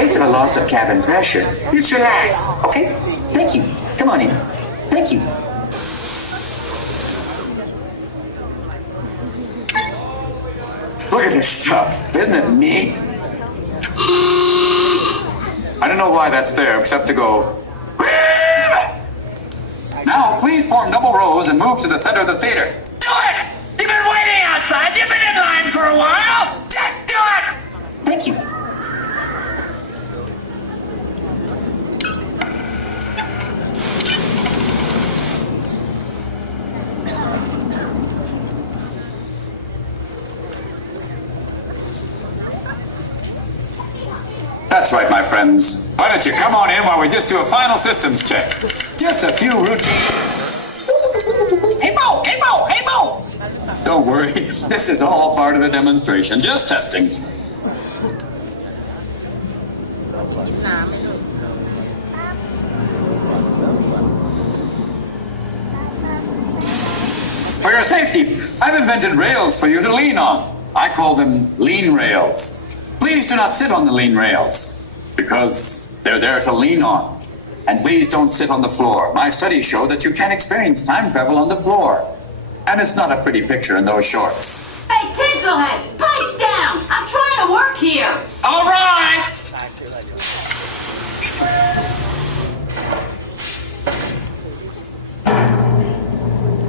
case of a loss of cabin pressure, just relax, okay? Thank you. Come on in. Thank you. Look at this stuff. Isn't it neat? I don't know why that's there, except to go... Now, please form double rows and move to the center of the theater. Do it! You've been waiting outside. You've been in line for a while. Just do it! Thank you. That's right, my friends. Why don't you come on in while we just do a final systems check? Just a few routine... Hey, Mo! Hey, Mo! Hey, Mo! Don't worry. This is all part of the demonstration. Just testing. For your safety, I've invented rails for you to lean on. I call them lean rails. Please do not sit on the lean rails, because they're there to lean on. And please don't sit on the floor. My studies show that you can experience time travel on the floor. And it's not a pretty picture in those shorts. Hey, Tinselhead, pipe down! I'm trying to work here! All right!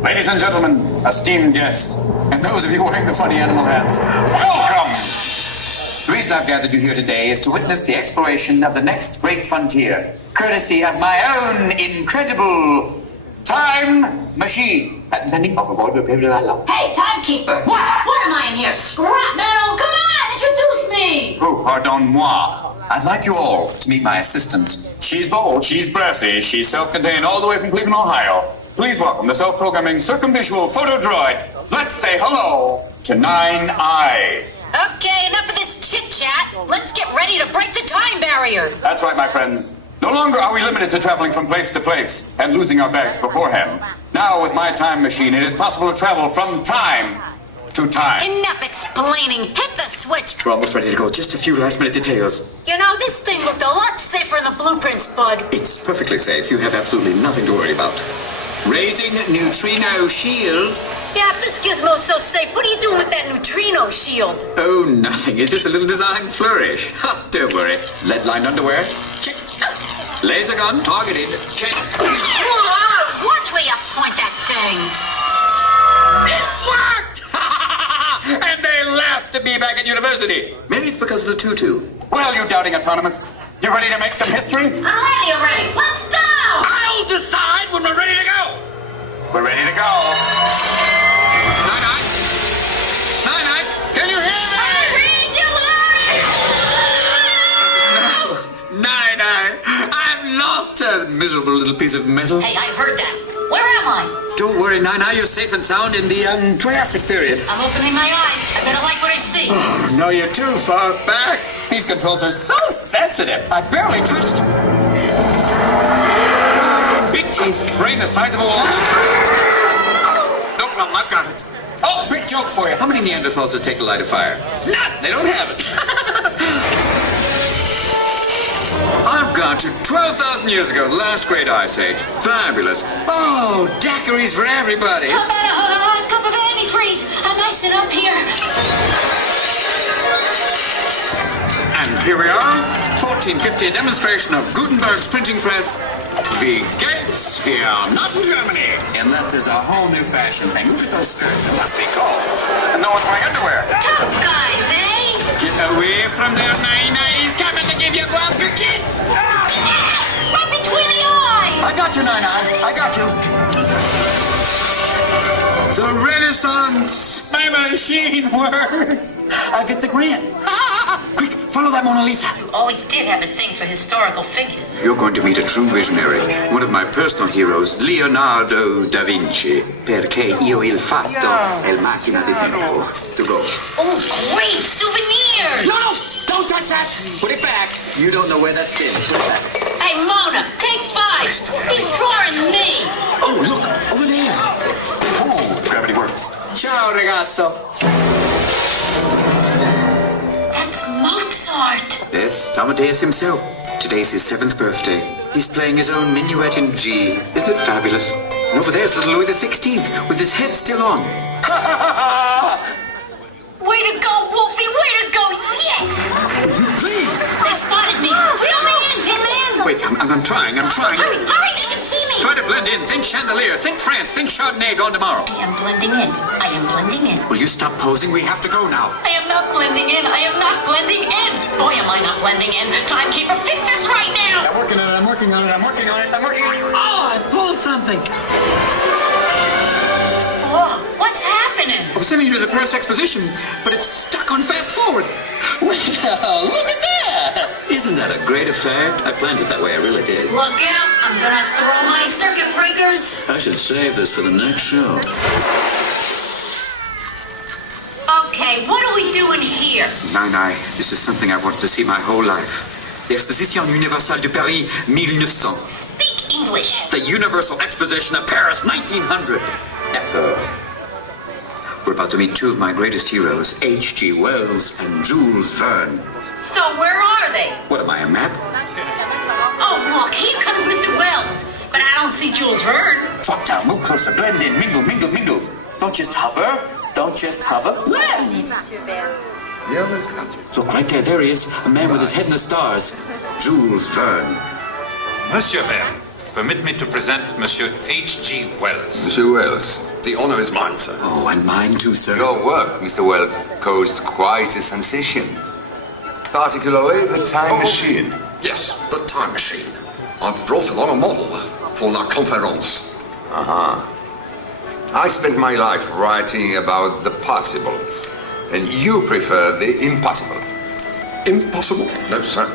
Ladies and gentlemen, esteemed guests, and those of you wearing the funny animal hats, welcome! The reason I've gathered you here today is to witness the exploration of the next great frontier, courtesy of my own incredible time machine. Hey, Timekeeper! What am I in here? Scrap metal? Come on, introduce me! Oh, pardon-moi. I'd like you all to meet my assistant. She's bold, she's brassy, she's self-contained all the way from Cleveland, Ohio. Please welcome the self-programming circumvisual photo droid. Let's say hello to 9-Eye. Okay, enough of this chit-chat. Let's get ready to break the time barrier. That's right, my friends. No longer are we limited to traveling from place to place and losing our bags beforehand. Now, with my time machine, it is possible to travel from time to time. Enough explaining. Hit the switch. We're almost ready to go. Just a few last-minute details. You know, this thing looked a lot safer in the blueprints, bud. It's perfectly safe. You have absolutely nothing to worry about. Raising neutrino shield. Yeah, if this gizmo's so safe, what are you doing with that neutrino shield? Oh, nothing. It's just a little design flourish. Ha, don't worry. Lead-lined underwear? Check. Laser gun targeted. Check. Watch where you point that thing. It worked! And they laughed at me back at university. Maybe it's because of the tutu. Well, you doubting autonomous, you ready to make some history? I'm ready already. Let's go! I'll decide when we're ready to go. We're ready to go. Night-night. Night-night. Can you hear me? No. Night-night. I've lost a miserable little piece of metal. Hey, I heard that. Where am I? Don't worry, Night-night. You're safe and sound in the Triassic period. I'm opening my eyes. I better like what I see. Oh, no, you're too far back. These controls are so sensitive. I barely touched them. Big teeth, brain the size of a wall. No problem, I've got it. Oh, quick joke for you. How many Neanderthals does it take to light a fire? None! They don't have it. I've gone to 12,000 years ago, the last great ice age. Fabulous. Oh, daiquiris for everybody. How about a cup of antifreeze? I'm icing up here. And here we are, 1450, a demonstration of Gutenberg's printing press. The gates here, not in Germany. Unless there's a whole new fashion thing. Look at those skirts, it must be cold. And no one's wearing underwear. Tough guys, eh? Get away from there, Nine-Nine. He's coming to give you a Glasgow kiss. Right between the eyes. I got you, Nine-Nine. I got you. The Renaissance. My machine works. I'll get the grant. Quick, follow that Mona Lisa. Always did have a thing for historical figures. You're going to meet a true visionary, one of my personal heroes, Leonardo da Vinci. Perché io il fatto è la macchina di tempo. To go. Oh, great souvenir! No, don't touch that. Put it back. You don't know where that's been. Put it back. Hey, Mona, take 5. He's drawing me. Oh, look, over there. Oh, gravity works. Ciao, ragazzo. That's Mozart! Yes, Amadeus himself. Today's his 7th birthday. He's playing his own minuet in G. Isn't it fabulous? And over there's little Louis XVI with his head still on. Way to go, Wolfie! Way to go! Yes! Please! They spotted me! Reel me in, Tin Man! Wait, I'm trying. Hurry, hurry! They can see me! Try to blend in. Think chandelier. Think France. Think Chardonnay gone tomorrow. I am blending in. I am blending in. Will you stop posing? We have to go now. I am not blending in. I am not blending in. Boy, am I not blending in. Timekeeper, fix this right now! I'm working on it. I'm working on it. I'm working on it. I'm working on it. Oh, I pulled something. Whoa, what's happening? I was sending you to the Paris Exposition, but it's stuck on fast forward. Well, look at that! Isn't that a great effect? I planned it that way, I really did. Look out! I'm gonna throw my circuit breakers! I should save this for the next show. Okay, what are we doing here? Nine, this is something I've wanted to see my whole life. The Exposition Universelle de Paris, 1900. Speak English! The Universal Exposition of Paris, 1900. We're about to meet two of my greatest heroes, H.G. Wells and Jules Verne. So where are they? What am I, a map? Oh, look, here comes Mr. Wells. But I don't see Jules Verne. Drop down. Move closer. Blend in. Mingle, mingle, mingle. Don't just hover. Don't just hover. Blend. Look, right there. There he is. A man with his head in the stars. Jules Verne. Monsieur Verne, permit me to present Monsieur H.G. Wells. Monsieur Wells, the honor is mine, sir. Oh, and mine too, sir. Your work, Mr. Wells, caused quite a sensation. Particularly the time machine. Yes, the time machine. I brought along a model for La Conférence. I spent my life writing about the possible, and you prefer the impossible. Impossible? No, sir.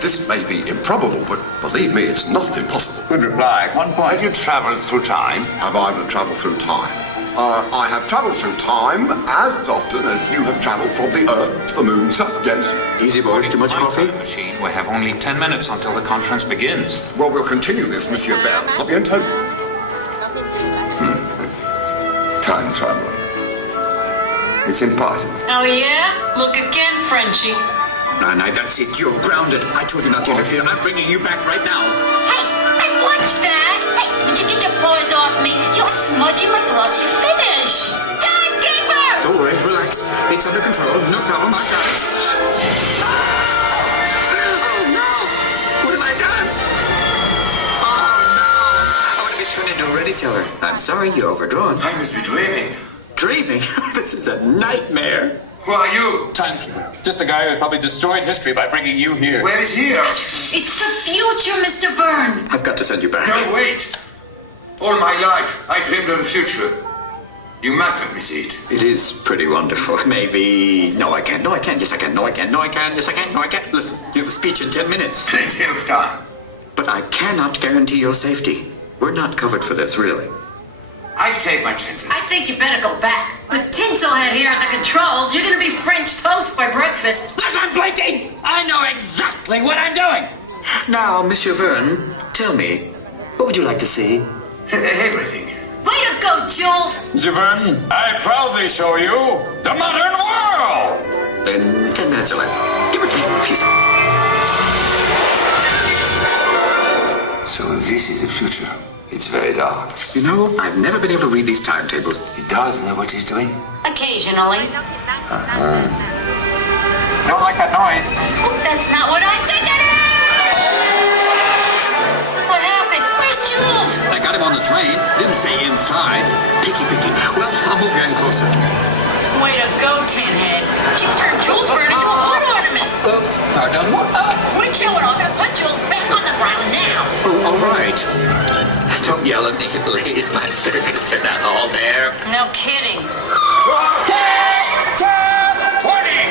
This may be improbable, but believe me, it's not impossible. Good reply. 1 point. Have you traveled through time? Have I ever traveled through time? I have traveled through time as often as you have traveled from the Earth to the Moon, sir. Yes. Easy, boys. Too much My coffee? time machine, we have only 10 minutes until the conference begins. Well, we'll continue this, Monsieur Verne. A bientôt. Time travel. It's impossible. Oh, yeah? Look again, Frenchie. Nine, that's it. You're grounded. I told you not to interfere. I'm bringing you back right now. Hey, watch that! Hey, would you get your paws off me? You're smudging my glossy finish! Timekeeper! Don't worry. Relax. It's under control. No problem. I got it. Oh, no! What have I done? Oh, no! I want to be turned into a ready teller. I'm sorry. You're overdrawn. I must be dreaming. Dreaming? This is a nightmare. Who are you? Timekeeper. Just a guy who probably destroyed history by bringing you here. Where is here? It's the future, Mr. Verne! I've got to send you back. No, wait. All my life, I dreamed of the future. You must let me see it. It is pretty wonderful. Maybe... No, I can't. No, I can't. Yes, I can. No, I can. No, I can. Yes, I can. No, I can't. Listen, you have a speech in 10 minutes. Plenty of time. But I cannot guarantee your safety. We're not covered for this, really. I take my chances. I think you better go back. With Tinselhead here at the controls, you're gonna be French toast by breakfast. Listen, Blinky! I know exactly what I'm doing. Now, Monsieur Verne, tell me, what would you like to see? Everything. Way to go, Jules! Verne, I proudly show you the modern world. In 10 minutes or less. Give or take a few seconds. So this is the future. It's very dark. You know, I've never been able to read these timetables. He does know what he's doing. Occasionally. Don't like that noise. Oh, that's not what I think it is! What happened? Where's Jules? I got him on the train. Didn't say inside. Picky. Well, I'll move you in closer. Way to go, Tinhead. You've turned Jules Verne into a wood ornament. Oops, start down. We're showing off and put Jules back on the ground now. Oh, all right. Don't yell at me, please. My circuits are not all there. No kidding. Warning!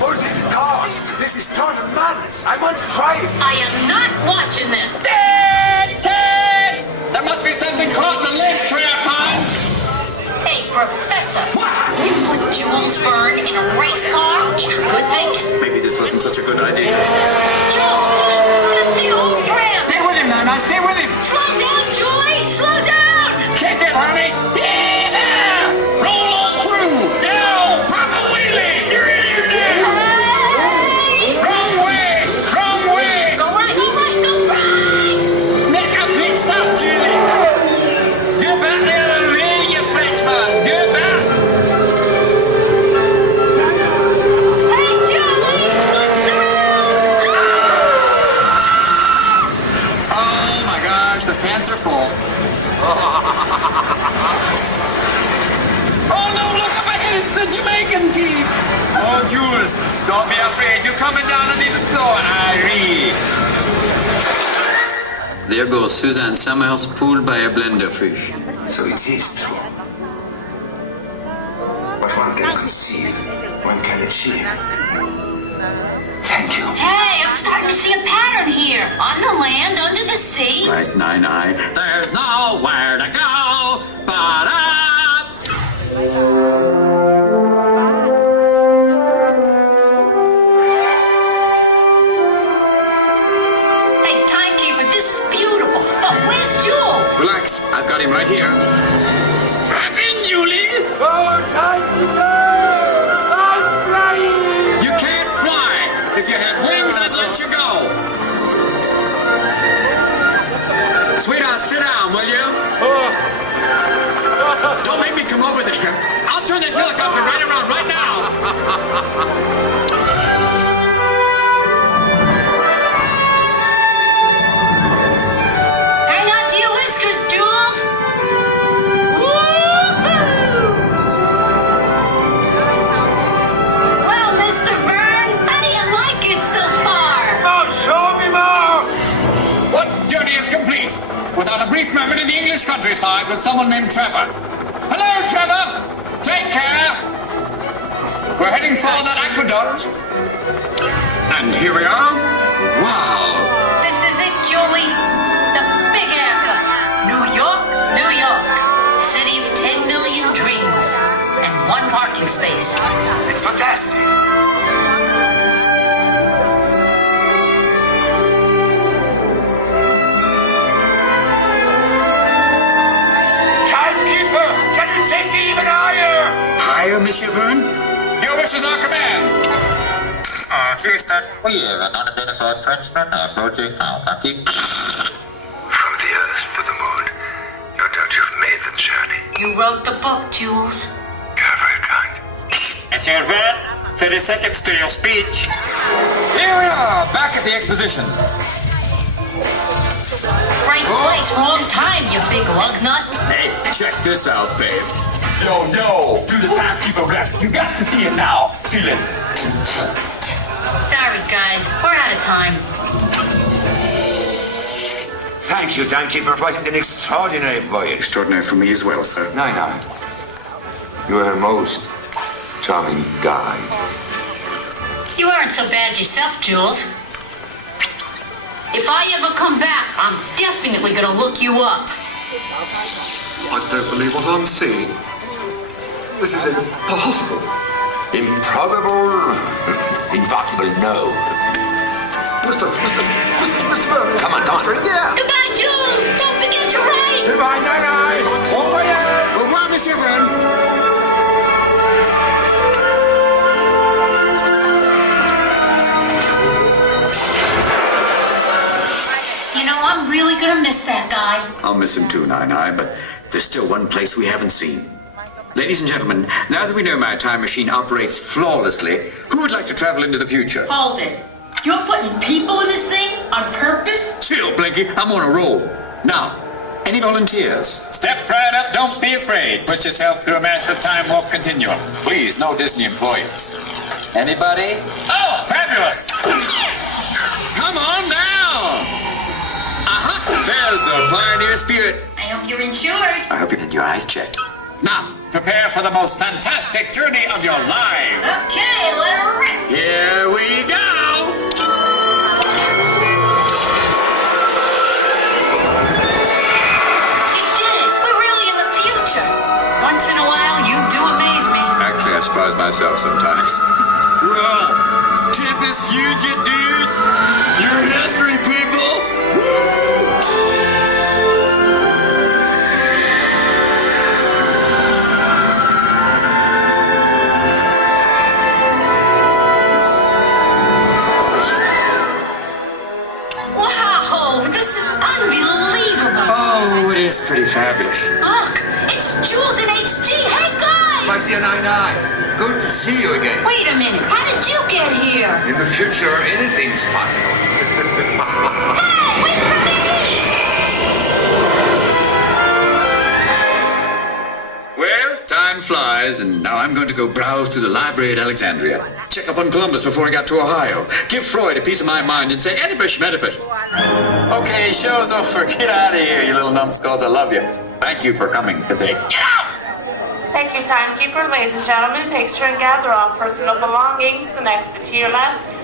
Hold the car. This is total madness. I want to drive. I am not watching this. Ted! There must be something caught in the link trap, hon. Hey, Professor. You put Jules Verne in a race car? Good thinking. Maybe this wasn't such a good idea. Jules, that's the old friend. Stay with him, Nana. Stay with him. Slow down, Julie. Slow down. Kick it, honey. Yeah! Roll on through. Now, pop a wheelie. Jules. Don't be afraid. You're coming down a little slower, Irene. There goes Suzanne Summers, fooled by a blender fish. So it is true. What one can conceive, one can achieve. Thank you. Hey, I'm starting to see a pattern here. On the land, under the sea. Right, Nine-Eye. There's nowhere to go but up. Hey, Timekeeper, this is beautiful. But where's Jules? Relax, I've got him right here. Strap in, Julie. Oh, Timekeeper! I'm flying! You can't fly. If you had wings, I'd let you go. Sweetheart, sit down, will you? Don't make me come over there. I'll turn this helicopter right around right now. Hang on to your whiskers, Jules. Woo-hoo! Well, Mr. Verne, how do you like it so far? Oh, show me more! What journey is complete? Without a brief moment in the English countryside with someone named Trevor. Hello, Trevor! Take care! We're heading for that aqueduct. And here we are. Wow! This is it, Julie. The big haircut. New York, New York. City of 10 million dreams. And one parking space. It's fantastic. Timekeeper, can you take me even higher? Higher, Monsieur Verne? Your wish is our command. Houston, we have an unidentified Frenchman approaching now. Thank you. From the Earth to the Moon, no doubt you've made the journey. You wrote the book, Jules. You're very kind. Monsieur Verne, 30 seconds to your speech. Here we are, back at the exposition. Right place, wrong time, you big lug nut. Hey, check this out, babe. Yo, do the Timekeeper rap. You got to see it now. Feel it. Sorry, guys. We're out of time. Thank you, Timekeeper. It was an extraordinary voyage. Extraordinary for me as well, sir. Nine-Eye, you are a most charming guide. You aren't so bad yourself, Jules. If I ever come back, I'm definitely gonna look you up. I don't believe what I'm seeing. This is impossible. Improbable? Impossible, no. Mr. Verne. Come on. Yeah. Goodbye, Jules. Don't forget to write. Goodbye, Nine-Eye. Au revoir. Au revoir, Monsieur Verne. You know, I'm really gonna miss that guy. I'll miss him too, Nine-Eye, but there's still one place we haven't seen. Ladies and gentlemen, now that we know my time machine operates flawlessly, who would like to travel into the future? Hold it. You're putting people in this thing on purpose? Chill, Blinky. I'm on a roll. Now, any volunteers? Step right up. Don't be afraid. Put yourself through a massive time warp continuum. Please, no Disney employees. Anybody? Oh, fabulous! Come on down. There's the pioneer spirit. I hope you're insured. I hope you had your eyes checked. Now, prepare for the most fantastic journey of your lives. Okay, let her rip. Here we go. You did it. We're really in the future. Once in a while, you do amaze me. Actually, I surprise myself sometimes. Well, Tempest Fugit, dude. You're history, people. Wow, this is unbelievable. Oh, it is pretty fabulous. Look, it's Jules and HG. Hey, My guys. dear Nine-Eye, good to see you again. Wait a minute. How did you get here? In the future, anything's possible. Hey, wait for me. Well, time time flies, and now I'm going to go browse through the library at Alexandria. Check up on Columbus before I got to Ohio. Give Freud a piece of my mind and say, Oedipus, Medipus. Okay, show's over. Get out of here, you little numbskulls. I love you. Thank you for coming today. Get out! Thank you, Timekeeper. Ladies and gentlemen, make sure and gather all personal belongings. The next to your left